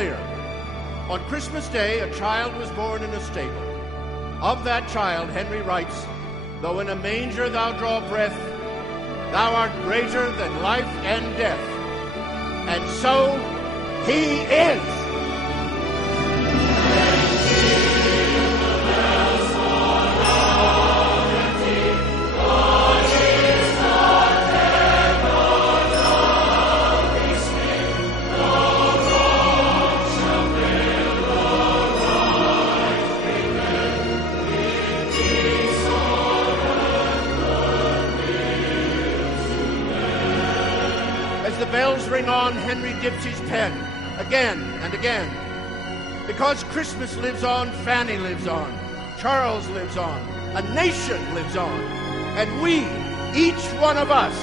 clear. On Christmas Day, a child was born in a stable. Of that child, Henry writes, "Though in a manger thou draw breath, thou art greater than life and death." And so he is. As the bells ring on, Henry dips his pen again and again. Because Christmas lives on, Fanny lives on, Charles lives on, a nation lives on, and we, each one of us,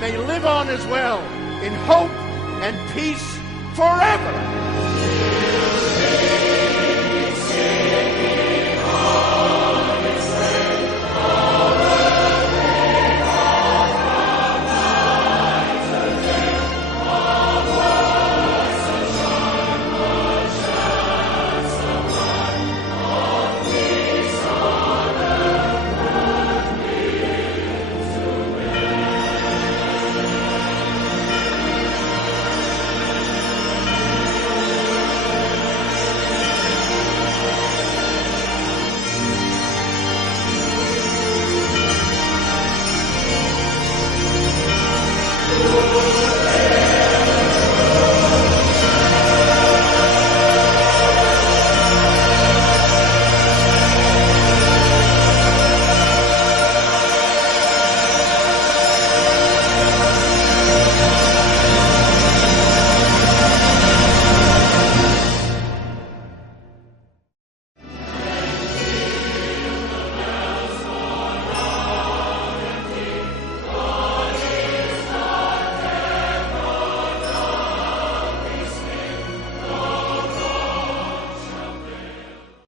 may live on as well in hope and peace forever.